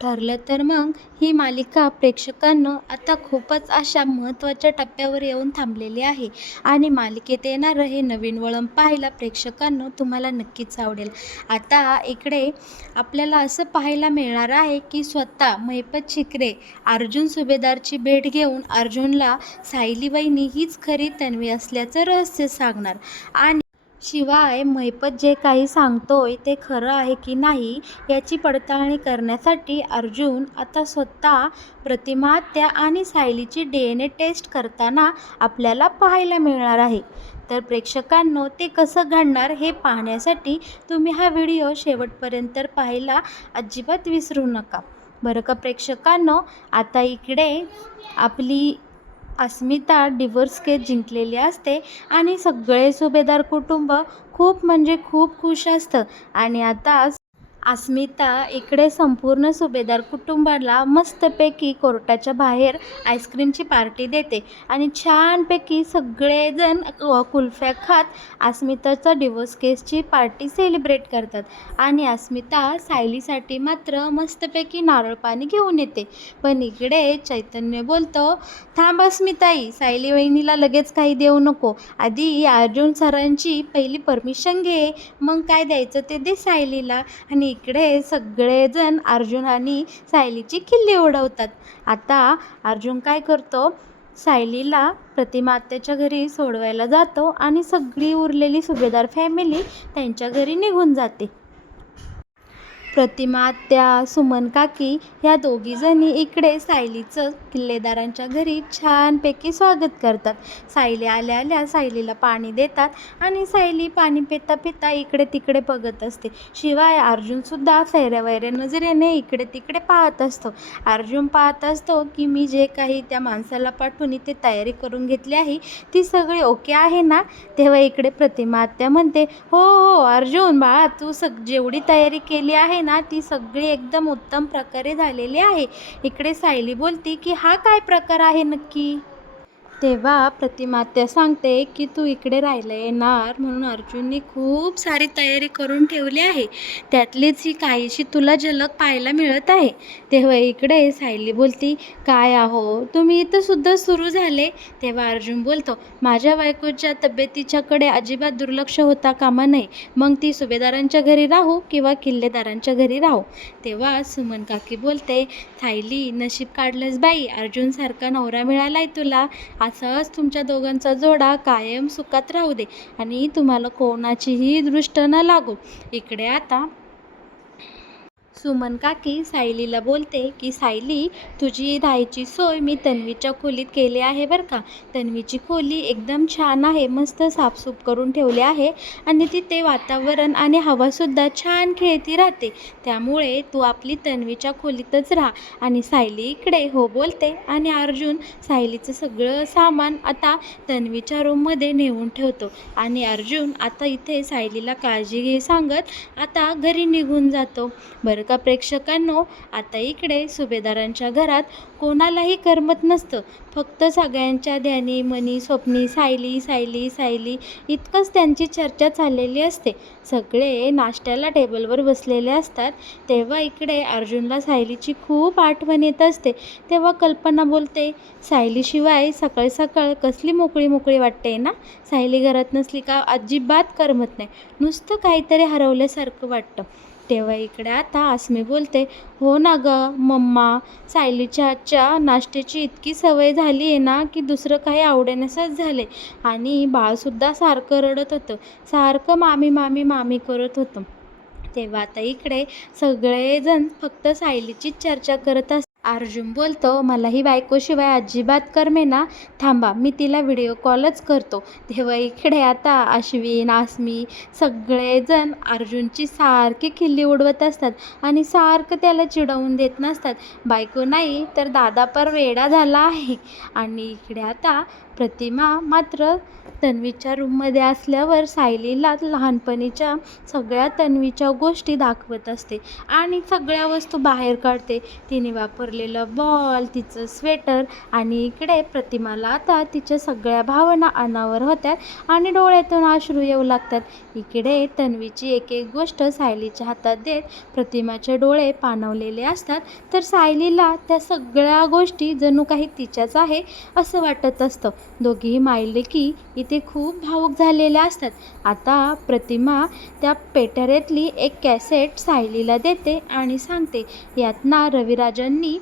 ठरलं तर मग ही मालिका प्रेक्षकांना आता खूपच अशा महत्त्वाच्या टप्प्यावर येऊन थांबलेली आहे आणि मालिकेत येणारं हे नवीन वळण पाहायला प्रेक्षकांना तुम्हाला नक्कीच आवडेल. आता इकडे आपल्याला असं पाहायला मिळणार आहे की स्वतः महिपत शिर्के अर्जुन सुभेदारची भेट घेऊन अर्जुनला सायली वहिनी हीच खरी तन्वी असल्याचं रहस्य सांगणार आणि शिवाय महिपत जे काही सांगतोय ते खरं आहे की नाही याची पडताळणी करण्यासाठी अर्जुन आता स्वतः प्रतिमा आत्या आणि सायलीची DNA टेस्ट करताना आपल्याला पाहायला मिळणार आहे. तर प्रेक्षकांनो ते कसं घडणार हे पाहण्यासाठी तुम्ही हा व्हिडिओ शेवटपर्यंत पाहायला अजिबात विसरू नका. बरं का प्रेक्षकांनो, आता इकडे आपली अस्मिता डिव्होर्स केस जिंकलेली असते आणि सगळे सुभेदार कुटुंब खूप म्हणजे खूप खुश असतं आणि आता अस्मिता इकडे संपूर्ण सुभेदार कुटुंबाला मस्तपैकी कोर्टाच्या बाहेर आईस्क्रीमची पार्टी देते आणि छानपैकी सगळेजण कुल्फ्या खात अस्मिताचा डिव्होर्स केसची पार्टी सेलिब्रेट करतात आणि अस्मिता सायलीसाठी मात्र मस्तपैकी नारळ पाणी घेऊन येते. पण इकडे चैतन्य बोलतो, थांब अस्मिताई, सायली वहिनीला लगेच काही देऊ नको, आधी अर्जुन सरांची पहिली परमिशन घे, मग काय द्यायचं ते दे सायलीला. आणि इकडे सगळेजण अर्जुन आणि सायलीची खिल्ली उडवतात. आता अर्जुन काय करतो, सायलीला प्रतिमा आत्याच्या घरी सोडवायला जातो आणि सगळी उरलेली सुभेदार फॅमिली त्यांच्या घरी निघून जाते. प्रतिमा आत्या, सुमन काकी ह्या दोघीजणी इकडे सायलीचं किल्लेदारांच्या घरी छानपैकी स्वागत करतात. सायली आल्या आल्या सायलीला पाणी देतात आणि सायली पाणी पिता पिता इकडे तिकडे बघत असते. शिवाय अर्जुनसुद्धा सैऱ्यावैऱ्या नजरेने इकडे तिकडे पाहत असतो. अर्जुन पाहत असतो की मी जे काही त्या माणसाला पाठवून इथे तयारी करून घेतली आहे ती सगळी ओके आहे ना. तेव्हा इकडे प्रतिमा आत्या म्हणते, हो हो अर्जुन बाळा, तू जेवढी तयारी केली आहे ना ती सगळी एकदम उत्तम प्रकारे झालेली आहे. इकडे सायली बोलती की हा काय प्रकार आहे नक्की. तेव्हा प्रतिमा आत्या सांगते की तू इकडे राहायला येणार म्हणून अर्जुनने खूप सारी तयारी करून ठेवली आहे, त्यातलीच ही काहीशी तुला झलक पाहायला मिळत आहे. तेव्हा इकडे सायली बोलती, काय आहो तुम्ही इथं सुद्धा सुरू झाले. तेव्हा अर्जुन बोलतो, माझ्या बायकोच्या तब्येतीच्याकडे अजिबात दुर्लक्ष होता कामा नये, मग ती सुभेदारांच्या घरी राहू किंवा किल्लेदारांच्या घरी राहू. तेव्हा सुमन काकी बोलते, सायली नशीब काढलंस बाई, अर्जुनसारखा नवरा मिळालाय तुला, असंच तुमच्या दोघांचा जोडा कायम सुखात राहू दे आणि तुम्हाला कोणाचीही दृष्ट न लागो. इकडे आता सुमन काकी सायलीला बोलते की सायली, तुझी राहायची सोय मी तन्वीच्या खोलीत केली आहे बरं का. तन्वीची खोली एकदम छान आहे, मस्त साफसूफ करून ठेवली आहे आणि तिथे वातावरण आणि हवासुद्धा छान खेळती राहते, त्यामुळे तू आपली तन्वीच्या खोलीतच राहा. आणि सायली इकडे हो बोलते आणि अर्जुन सायलीचं सगळं सामान आता तन्वीच्या रूममध्ये नेऊन ठेवतो आणि अर्जुन आता इथे सायलीला काळजी घे सांगत आता घरी निघून जातो. बरं का प्रेक्षकांनो, आता इकडे सुभेदारांच्या घरात कोणालाही करमत नसतं, फक्त सगळ्यांच्या ध्यानी मनी स्वप्नी सायली सायली सायली इतकंच त्यांची चर्चा चाललेली असते. सगळे नाश्त्याला टेबलवर बसलेले असतात. तेव्हा इकडे अर्जुनला सायलीची खूप आठवण येत असते. तेव्हा कल्पना बोलते, सायलीशिवाय सकाळ सकाळ कसली मोकळी मोकळी वाटते ना. सायली घरात नसली का अजिबात करमत नाही, नुसतं काहीतरी हरवल्यासारखं वाटतं. तेव्हा इकडे आता अस्मी बोलते, हो ना गं मम्मा, सायलीच्या आजच्या नाश्त्याची इतकी सवय झाली आहे ना की दुसरं काही आवडेनासंच झाले आणि बाळसुद्धा सारखं रडत होतं, सारखं मामी मामी मामी करत होतं. तेव्हा आता इकडे सगळेजण फक्त सायलीचीच चर्चा करत असतात. अर्जुन बोलतो, मला ही बायकोशिवाय अजिबात करमेना, थांबा मी तिला व्हिडिओ कॉलच करतो. तेव्हा इकडे आता अश्विन आसमी सगळेजण अर्जुनची सारखी खिल्ली उडवत असतात आणि सारखं त्याला चिडवून देत नसतात. बायको नाही तर दादा पर वेडा झाला आहे. आणि इकडे आता प्रतिमा मात्र तन्वीच्या रूममध्ये असल्यावर सायलीला लहानपणीच्या सगळ्या तन्वीच्या गोष्टी दाखवत असते आणि सगळ्या वस्तू बाहेर काढते. तिने वापरलेलं बॉल, तिचं स्वेटर आणि इकडे प्रतिमाला आता तिच्या सगळ्या भावना अनावर होत्यात आणि डोळ्यातून अश्रू येऊ लागतात. इकडे तन्वीची एक एक गोष्ट सायलीच्या हातात देत प्रतिमाचे डोळे पाणावलेले असतात, तर सायलीला त्या सगळ्या गोष्टी जणू काही तिच्याच आहे असं वाटत असतं. दोघीही मायलेकी इथे खूप भावूक झालेल्या असतात. आता प्रतिमा त्या पेटाऱ्यातली एक कॅसेट सायलीला देते आणि सांगते, यात ना रविराजांनी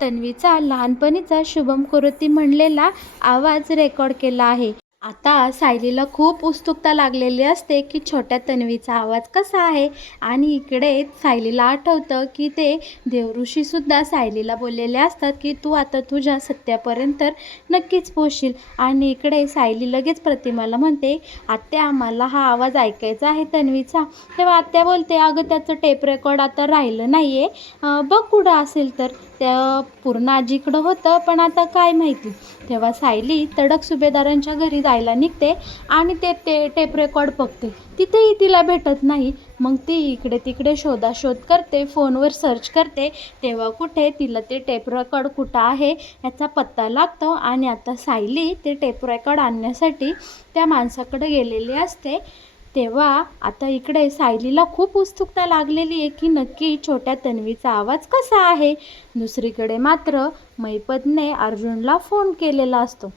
तन्वीचा लहानपणीचा शुभम करोती म्हणलेला आवाज रेकॉर्ड केला आहे. आता सायलीला खूप उत्सुकता लागलेली असते की छोट्या तन्वीचा आवाज कसा आहे. आणि इकडे सायलीला आठवतं की ते देवऋषीसुद्धा सायलीला बोललेले असतात की तू आता तुझ्या सत्यापर्यंत नक्कीच पोहोचशील. आणि इकडे सायली लगेच प्रतिमाला म्हणते, आत्या मला हा आवाज ऐकायचा आहे तन्वीचा. तेव्हा आत्या बोलते, अगं त्याचं टेप रेकॉर्ड आता राहिलं नाही आहे, बघ कुठं असेल तर. त्या पूर्ण आजीकडं होतं, पण आता काय माहिती. तेव्हा सायली तडक सुभेदारांच्या घरी जायला निघते आणि ते टेप रेकॉर्ड बघते. तिथेही तिला भेटत नाही. मग ती इकडे तिकडे शोधाशोध करते, फोनवर सर्च करते. तेव्हा कुठे तिला ते टेप रेकॉर्ड कुठं आहे याचा पत्ता लागतो आणि आता सायली ते टेप रेकॉर्ड आणण्यासाठी त्या माणसाकडे गेलेली असते. तेव्हा आता इकडे सायलीला खूप उत्सुकता लागलेली आहे की नक्की छोट्या तन्वीचा आवाज कसा आहे. दुसरीकडे मात्र मैपतने अर्जुनला फोन केलेला असतो.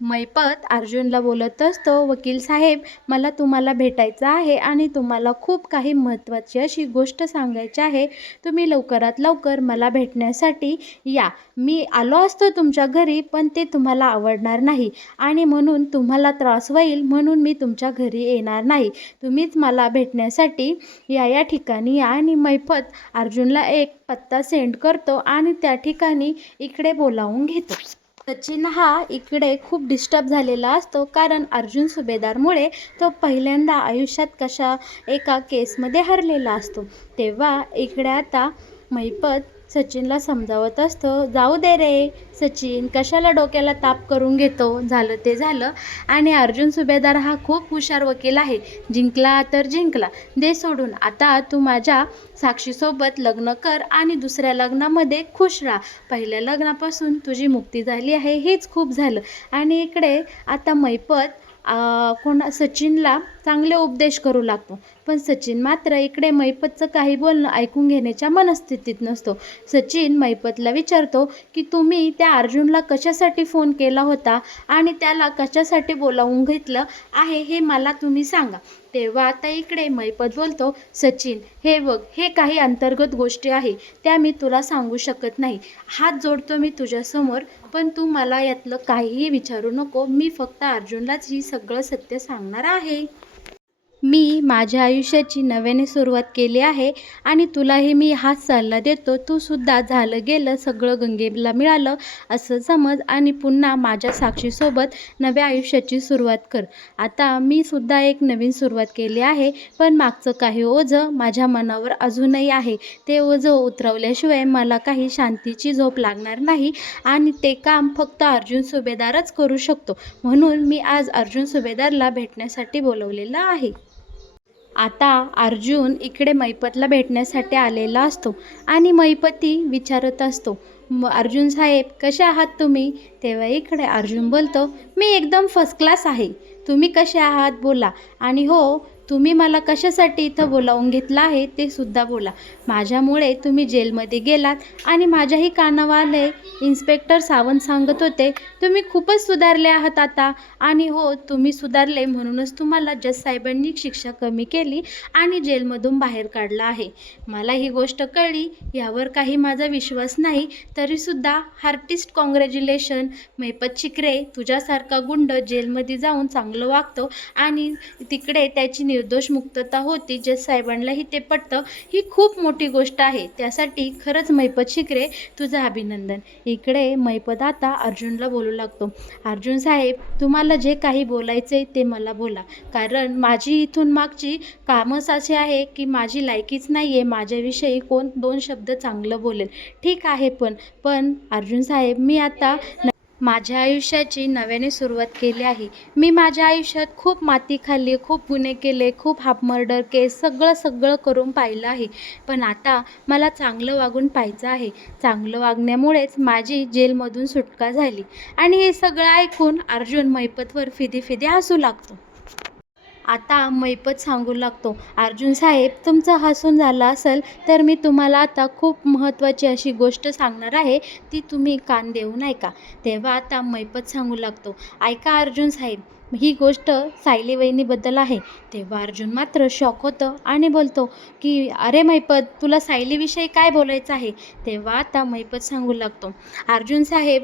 मैपत अर्जुनला बोलत असतो, वकील साहेब मला तुम्हाला भेटायचं आहे आणि तुम्हाला खूप काही महत्त्वाची अशी गोष्ट सांगायची आहे. तुम्ही लवकरात लवकर मला भेटण्यासाठी या. मी आलो असतो तुमच्या घरी, पण ते तुम्हाला आवडणार नाही आणि म्हणून तुम्हाला त्रास होईल म्हणून मी तुमच्या घरी येणार नाही. तुम्हीच मला भेटण्यासाठी या ठिकाणी या. आणि मैपत अर्जुनला एक पत्ता सेंड करतो आणि त्या ठिकाणी इकडे बोलावून घेतो. सचिन हा इकडे खूप डिस्टर्ब झालेला असतो, कारण अर्जुन सुभेदारमुळे तो पहिल्यांदा आयुष्यात एका केसमध्ये हरलेला असतो. तेव्हा इकडे आता मैपत सचिनला समजावत असतो, जाऊ दे रे सचिन, कशाला डोक्याला ताप करून घेतो, झालं ते झालं. आणि अर्जुन सुभेदार हा खूप हुशार वकील आहे, जिंकला तर जिंकला, दे सोडून. आता तू माझ्या साक्षीसोबत लग्न कर आणि दुसऱ्या लग्नामध्ये खुश राहा. पहिल्या लग्नापासून तुझी मुक्ती झाली आहे, हेच खूप झालं. आणि इकडे आता मैपत सचिनला चांगले उपदेश करू लागतो, पण सचिन मात्र इकडे मैपतचं काही बोलणं ऐकून घेण्याच्या मनस्थितीत नसतो. सचिन मैपतला विचारतो की तुम्ही त्या अर्जुनला कशासाठी फोन केला होता आणि त्याला कशासाठी बोलावून घेतलं आहे हे मला तुम्ही सांगा. तेव्हा आता इकडे मैपत बोलतो, सचिन हे बघ, हे काही अंतर्गत गोष्टी आहे, त्या मी तुला सांगू शकत नाही. हात जोडतो मी तुझ्यासमोर, पण तू मला यातलं काहीही विचारू नको. मी फक्त अर्जुनलाच ही सगळं सत्य सांगणार आहे. मी माझ्या आयुष्याची नव्याने सुरुवात केली आहे आणि तुलाही मी हाच सल्ला देतो. तू सुद्धा झालं गेलं सगळं गंगेला मिळालं असं समज आणि पुन्हा माझ्या साक्षीसोबत नव्या आयुष्याची सुरुवात कर. आता मी सुद्धा एक नवीन सुरुवात केली आहे, पण मागचं काही ओझं माझ्या मनावर अजूनही आहे. ते ओझं उतरवल्याशिवाय मला काही शांतीची झोप लागणार नाही आणि ते काम फक्त अर्जुन सुभेदारच करू शकतो. म्हणून मी आज अर्जुन सुभेदारला भेटण्यासाठी बोलवलेलं आहे. आता अर्जुन इकडे मैपतला भेटण्यासाठी आलेला असतो आणि मैपती विचारत असतो, अर्जुन साहेब कसे आहात तुम्ही. तेव्हा इकडे अर्जुन बोलतो, मी एकदम फर्स्ट क्लास आहे, तुम्ही कसे आहात बोला. आणि हो, तुम्ही मला कशासाठी इथं बोलावून घेतलं आहे ते सुद्धा बोला. माझ्यामुळे तुम्ही जेलमध्ये गेलात आणि माझ्याही कानावर आले, इन्स्पेक्टर सावंत सांगत होते तुम्ही खूपच सुधारले आहात आता. आणि हो, तुम्ही सुधारले म्हणूनच तुम्हाला जज साहेबांनी शिक्षा कमी केली आणि जेलमधून बाहेर काढलं आहे. मला ही गोष्ट कळली, यावर काही माझा विश्वास नाही, तरीसुद्धा हार्टिस्ट कॉंग्रॅच्युलेशन. मैपत शिकरे तुझ्यासारखा गुंड जेलमध्ये जाऊन चांगलं वागतो आणि तिकडे त्याची निर्दोष मुक्तता होती, जज साहेबांनाही ते पटतं. ही खूप मोठी गोष्ट आहे, त्यासाठी खरंच मैपत शिकरे तुझं अभिनंदन. इकडे मैपत आता अर्जुनला बोलू लागतो, अर्जुन साहेब तुम्हाला जे काही बोलायचं आहे ते मला बोला, कारण माझी इथून मागची कामच असे आहे की माझी लायकीच नाही आहे माझ्याविषयी कोण दोन शब्द चांगलं बोलेल. ठीक आहे, पण अर्जुन साहेब मी आता माझ्या आयुष्याची नव्याने सुरुवात केली आहे. मी माझ्या आयुष्यात खूप माती खाल्ली, खूप गुन्हे केले, खूप हाफ मर्डर केस सगळं करून पाहिलं आहे. पण आता मला चांगलं वागून पाहायचं आहे. चांगलं वागण्यामुळेच माझी जेलमधून सुटका झाली. आणि हे सगळं ऐकून अर्जुन मैपतवर फिदी हसू लागतो. आता मैपत सांगू लागतो, अर्जुन साहेब, तुमचं हसून झालं असेल तर मी तुम्हाला आता खूप महत्त्वाची अशी गोष्ट सांगणार आहे, ती तुम्ही कान देऊन ऐका. तेव्हा आता मैपत सांगू लागतो, ऐका अर्जुन साहेब, ही गोष्ट सायली वहिनीबद्दल आहे. तेव्हा अर्जुन मात्र शॉक होतं आणि बोलतो की अरे मैपत, तुला सायलीविषयी काय बोलायचं आहे? तेव्हा आता मैपत सांगू लागतो, अर्जुन साहेब,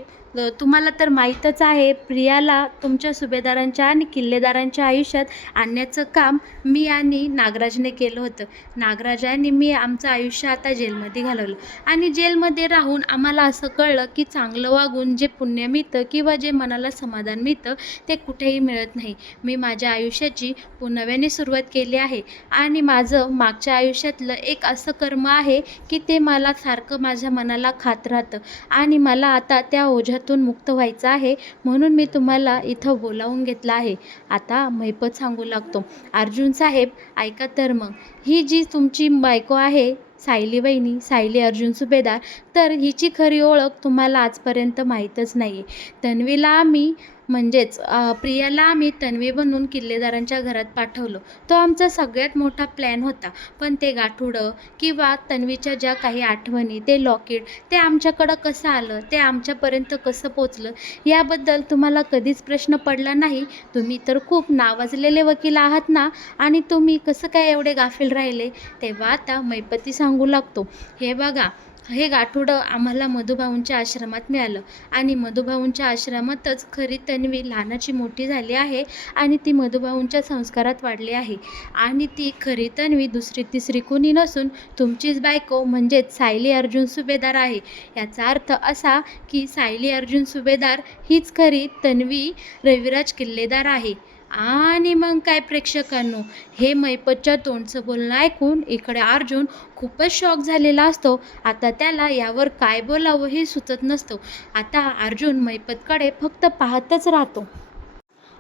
तुम्हाला तर माहीतच आहे, प्रियाला तुमच्या सुभेदारांच्या आणि किल्लेदारांच्या आयुष्यात आणण्याचं काम मी आणि नागराजने केलं होतं. नागराज आणि मी आमचं आयुष्य आता जेलमध्ये घालवलं आणि जेलमध्ये राहून आम्हाला असं कळलं की चांगलं वागून जे पुण्य मिळतं किंवा जे मनाला समाधान मिळतं ते कुठेही मिळत नाही. मी माझ्या आयुष्याची नव्याने सुरुवात केली आहे आणि माझं मागच्या आयुष्यातलं एक असं कर्म आहे की ते मला सारखं माझ्या मनाला खात राहतं आणि मला आता त्या ओझ्यातून मुक्त व्हायचं आहे, म्हणून मी तुम्हाला इथं बोलावून घेतलं आहे. आता मैपत सांगू लागतो, अर्जुन साहेब, ऐका तर मग, ही जी तुमची बायको आहे सायली वहिनी, सायली अर्जुन सुभेदार, तर हिची खरी ओळख तुम्हाला आजपर्यंत माहीतच नाही आहे. तन्वीला आम्ही म्हणजेच प्रियाला आम्ही तन्वी बनवून किल्लेदारांच्या घरात पाठवलं. तो आमचा सगळ्यात मोठा प्लॅन होता. पण ते गाठुडं किंवा तन्वीच्या ज्या काही आठवणी, ते लॉकेट, ते आमच्याकडं कसं आलं, ते आमच्यापर्यंत कसं पोचलं, याबद्दल तुम्हाला कधीच प्रश्न पडला नाही. तुम्ही तर खूप नावाजलेले वकील आहात ना, आणि तुम्ही कसं काय एवढे गाफील राहिले? तेव्हा आता मैपती सांगू लागतो, हे बघा, हे गाठोडं आम्हाला मधुभाऊंच्या आश्रमात मिळालं आणि मधुभाऊंच्या आश्रमातच खरी तन्वी लहानाची मोठी झाली आहे आणि ती मधुभाऊंच्या संस्कारात वाढली आहे. आणि ती खरी तन्वी दुसरी तिसरी कुणी नसून तुमचीच बायको म्हणजेच सायली अर्जुन सुभेदार आहे. याचा अर्थ असा की सायली अर्जुन सुभेदार हीच खरी तन्वी रविराज किल्लेदार आहे. आणि मग काय प्रेक्षकांनो, हे मैपतच्या तोंडचं बोलणं ऐकून इकडे अर्जुन खूपच शॉक झालेला असतो. आता त्याला यावर काय बोलावं हे सुचत नसतं. आता अर्जुन मैपतकडे फक्त पाहतच राहतो.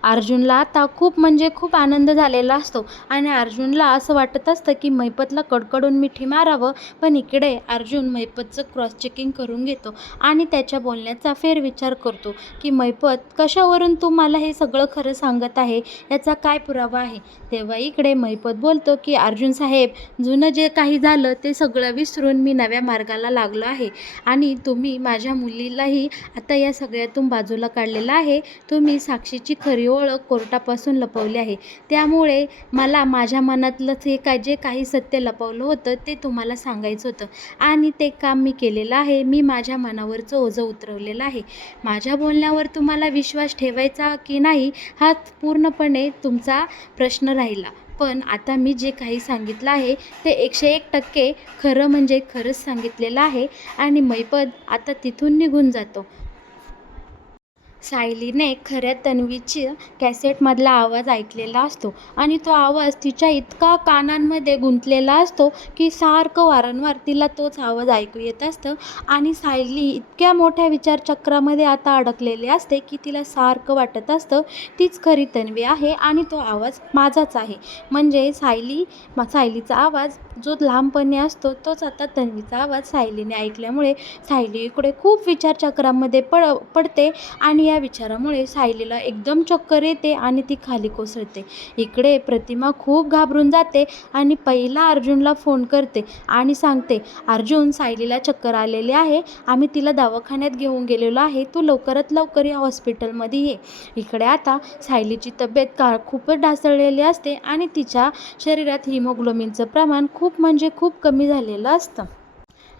अर्जुनला आता खूप म्हणजे खूप आनंद झालेला असतो आणि अर्जुनला असं वाटत असतं की मैपतला कडकडून मिठी मारावं. पण इकडे अर्जुन मैपतचं क्रॉस चेकिंग करून घेतो आणि त्याच्या बोलण्याचा फेरविचार करतो की मैपत, कशावरून तू मला हे सगळं खरं सांगत आहे, याचा काय पुरावा आहे? तेव्हा इकडे मैपत बोलतो की अर्जुन साहेब, जुनं जे काही झालं ते सगळं विसरून मी नव्या मार्गाला लागलो आहे आणि तुम्ही माझ्या मुलीलाही आता या सगळ्यातून बाजूला काढलेलं आहे. तुम्ही साक्षीची खरी ओळख कोर्टापासून लपवली आहे. त्यामुळे मला माझ्या मनातलं जे काही सत्य लपवलं होतं ते तुम्हाला सांगायचं होतं आणि ते काम मी केलेलं आहे. मी माझ्या मनावरचं ओझं उतरवलेलं आहे. माझ्या बोलण्यावर तुम्हाला विश्वास ठेवायचा की नाही हा पूर्णपणे तुमचा प्रश्न राहिला. पण आता मी जे काही सांगितलं आहे ते 101% खरं म्हणजे खरंच सांगितलेलं आहे. आणि मैपत आता तिथून निघून जातो. सायलीने खऱ्या तन्वीची कॅसेटमधला आवाज ऐकलेला असतो आणि तो आवाज तिच्या इतका कानांमध्ये गुंतलेला असतो की सारखं वारंवार तिला तोच आवाज ऐकू येत असतं. आणि सायली इतक्या मोठ्या विचारचक्रामध्ये आता अडकलेली असते की तिला सारखं वाटत असतं तीच खरी तन्वी आहे आणि तो आवाज माझाच आहे. म्हणजे सायलीचा आवाज जो लहानपणी असतो तोच आता तन्वीचा आवाज सायलीने ऐकल्यामुळे सायली इकडे खूप विचारचक्रामध्ये पडते आणि या विचारामुळे सायलीला एकदम चक्कर येते आणि ती खाली कोसळते. इकडे प्रतिमा खूप घाबरून जाते आणि पहिला अर्जुनला फोन करते आणि सांगते, अर्जुन, सायलीला चक्कर आलेली आहे, आम्ही तिला दवाखान्यात घेऊन गेलेलो आहे, तू लवकरात लवकर या हॉस्पिटलमध्ये ये. इकडे आता सायलीची तब्येत खूपच ढासळलेली असते आणि तिच्या शरीरात हिमोग्लोबिनचं प्रमाण खूप म्हणजे खूप कमी झालेलं असतं.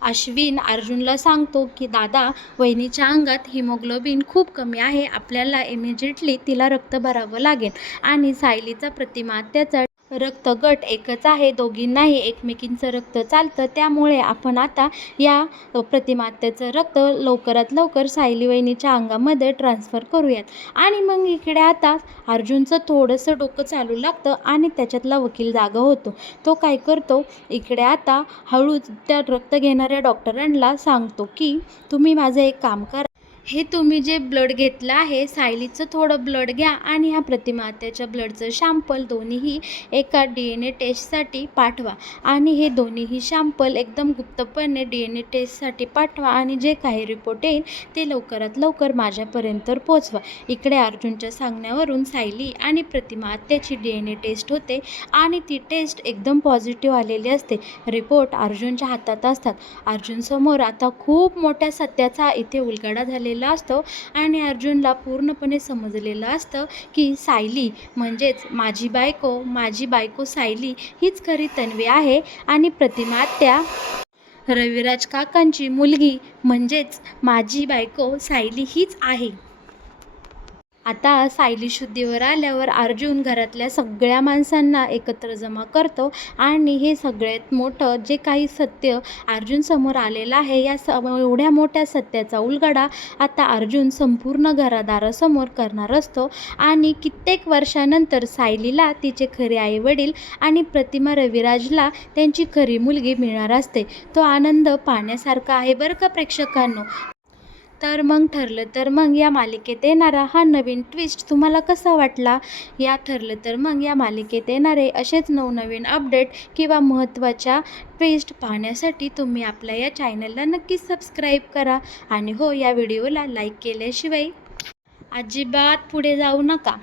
अश्विन अर्जुनला सांगतो की दादा, वहिनीच्या अंगात हिमोग्लोबिन खूप कमी आहे, आपल्याला इमिजिएटली तिला रक्त भरावं लागेल. आणि सायलीचा प्रतिमा त्याचा रक्तगट एकच आहे, दोघींनाही एकमेकींचं रक्त चालतं, त्यामुळे आपण आता या प्रतिमात्याचं रक्त लवकरात लवकर सायली वहिनीच्या अंगामध्ये ट्रान्सफर करूयात. आणि मग इकडे आता अर्जुनचं थोडंसं डोकं चालू लागतं आणि त्याच्यातला वकील जागा होतो. तो काय करतो, इकडे आता हळूच त्या रक्त घेणाऱ्या डॉक्टरांना सांगतो की तुम्ही माझं एक काम करा, हे तुम्ही जे ब्लड घेतलं आहे, सायलीचं थोडं ब्लड घ्या आणि ह्या प्रतिमा आत्याच्या ब्लडचं शॅम्पल दोन्हीही एका DNA टेस्टसाठी पाठवा आणि हे दोन्हीही शॅम्पल एकदम गुप्तपणे DNA टेस्टसाठी पाठवा आणि जे काही रिपोर्ट येईल ते लवकरात लवकर माझ्यापर्यंत पोचवा. इकडे अर्जुनच्या सांगण्यावरून सायली आणि प्रतिमा आत्याची DNA टेस्ट होते आणि ती टेस्ट एकदम पॉझिटिव्ह आलेली असते. रिपोर्ट अर्जुनच्या हातात असतात. अर्जुनसमोर आता खूप मोठ्या सत्याचा इथे उलगडा झालेला असतो आणि अर्जुनला पूर्णपणे समजलेलं असतं की सायली म्हणजेच माझी बायको सायली हीच खरी तन्वी आहे आणि प्रतिमा आत्या रविराज काकांची मुलगी म्हणजेच माझी बायको सायली हीच आहे. आता सायली शुद्धीवर आल्यावर अर्जुन घरातल्या सगळ्या माणसांना एकत्र जमा करतो आणि हे सगळ्यात मोठं जे काही सत्य अर्जुनसमोर आलेलं आहे या एवढ्या मोठ्या सत्याचा उलगडा आता अर्जुन संपूर्ण घरादारासमोर करणार असतो आणि कित्येक वर्षानंतर सायलीला तिचे खरे आईवडील आणि प्रतिमा रविराजला त्यांची खरी मुलगी मिळणार असते. तो आनंद पाहण्यासारखा आहे बरं का प्रेक्षकांनो. तर मग ठरलं तर मग या मालिकेत येणारा हा नवीन ट्विस्ट तुम्हाला कसा वाटला? ठरलं तर मग या मालिकेत येणारे असेच नवनवीन अपडेट किंवा महत्त्वाच्या ट्विस्ट पाहण्यासाठी तुम्ही आपल्या या चॅनलला नक्कीच सबस्क्राईब करा आणि हो, या व्हिडिओला लाईक केल्याशिवाय अजिबात पुढे जाऊ नका.